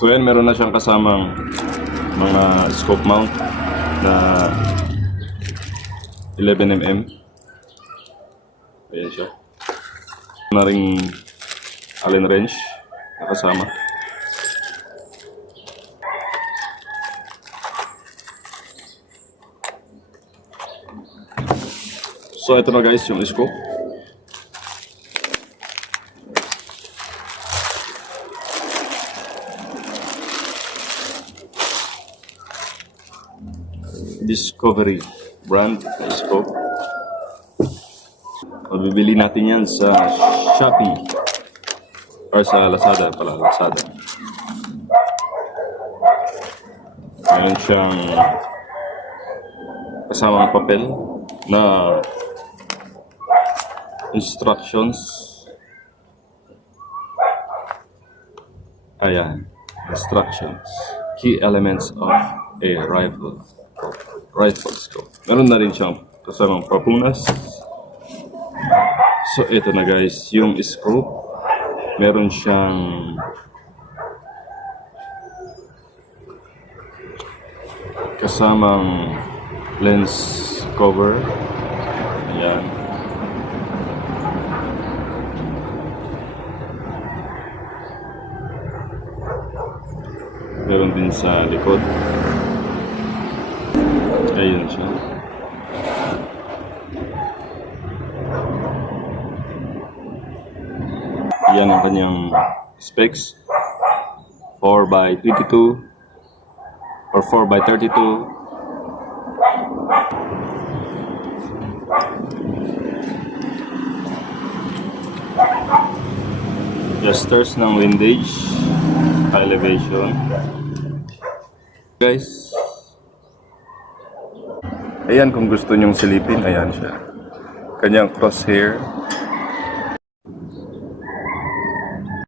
So yan, meron na siyang kasamang mga scope mount na 11mm. Ayan siya. Na ring Allen wrench na kasama. So ito na guys yung scope. Discovery brand scope. Mabibili natin yan sa Shopee or sa Lazada pala, Lazada. Mayroon siyang kasamang papel na instructions. Ayan, instructions. Key elements of a rifle scope. Meron na rin siyang kasamang papunas. So ito na guys, yung scope. Meron siyang kasamang lens cover. Ayan. Meron din sa likod. Ayun siya. Yan ang kanyang specs. 4x22 or 4x32. Adjusters ng windage, elevation. Guys, ayan kung gusto nyong silipin, ayan siya. Kanyang crosshair,